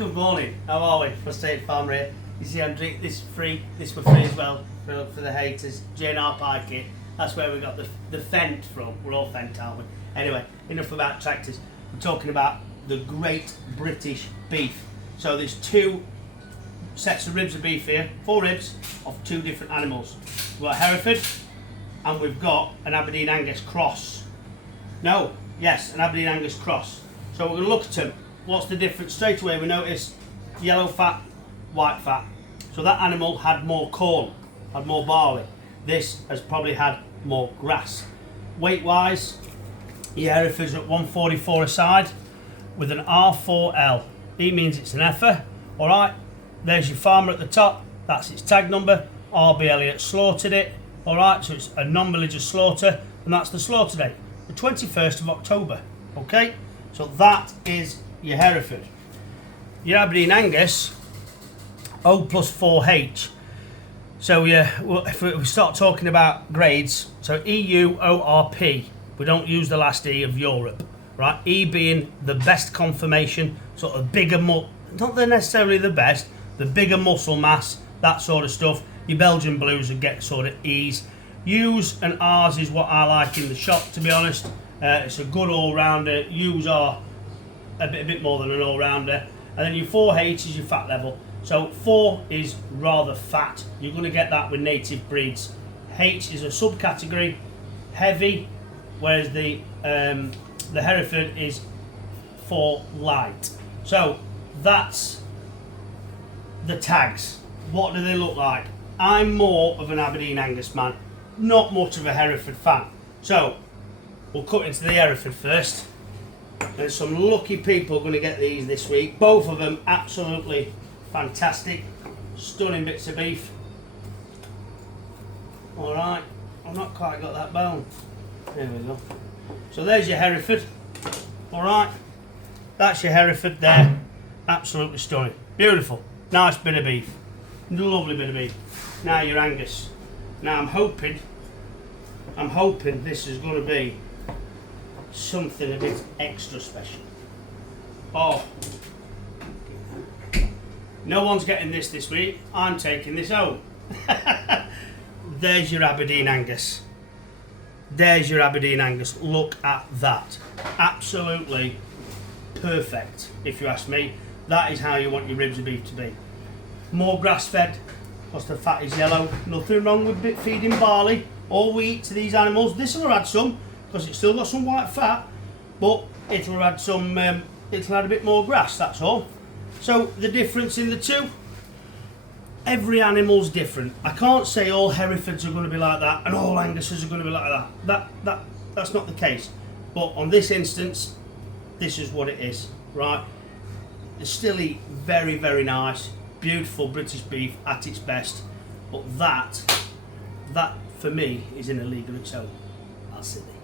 Good morning, how are we? Frustrated Farmer here. You see I'm drinking this free, this for free as well for the haters. J&R Pie kit, that's where we got the Fent from. We're all Fent, aren't we? Anyway, enough about tractors. We're talking about the Great British Beef. So there's two sets of ribs of beef here, 4 ribs of 2 different animals. We've got Hereford and we've got an Aberdeen Angus cross. No, yes, an Aberdeen Angus cross. So we're going to look at them. What's the difference? Straight away we notice yellow fat, white fat. So that animal had more corn, had more barley. This has probably had more grass. Weight wise, your Hereford's at 144 a side with an R4L. E means it's an effer. Alright, there's your farmer at the top, that's its tag number. RB Elliott slaughtered it. Alright, so it's a non-religious slaughter, and that's the slaughter date, the 21st of October. Okay, so that is your Hereford. Your Aberdeen Angus, O plus 4H. So well, if we start talking about grades, so EU ORP, we don't use the last E of Europe, right? E being the best conformation, sort of bigger, not necessarily the best, the bigger muscle mass, that sort of stuff. Your Belgian blues would get sort of E's. U's and R's is what I like in the shop, to be honest. It's a good all-rounder. U's are a bit more than an all-rounder. And then your 4H is your fat level. So 4 is rather fat. You're going to get that with native breeds. H is a subcategory, heavy, whereas the Hereford is 4 light. So that's the tags. What do they look like? I'm more of an Aberdeen Angus man, not much of a Hereford fan. So we'll cut into the Hereford first. There's some lucky people going to get these this week. Both of them absolutely fantastic, stunning bits of beef. All right, I've not quite got that bone. There we go. So there's your Hereford. All right, that's your Hereford there. Absolutely stunning, beautiful, nice bit of beef, lovely bit of beef. Now your Angus. Now I'm hoping this is going to be something a bit extra special. Oh, no one's getting this week. I'm taking this home. There's your Aberdeen Angus. There's your Aberdeen Angus. Look at that. Absolutely perfect, if you ask me. That is how you want your ribs of beef to be. More grass fed, because the fat is yellow. Nothing wrong with feeding barley or wheat to these animals. This will have had some, because it's still got some white fat, but it'll have had some, it'll have a bit more grass, that's all. So the difference in the two, every animal's different. I can't say all Herefords are going to be like that and all Anguses are going to be like that. That's not the case. But on this instance, this is what it is, right? They still eat very, very nice, beautiful British beef at its best. But that for me is in a league of its own. I'll sit there.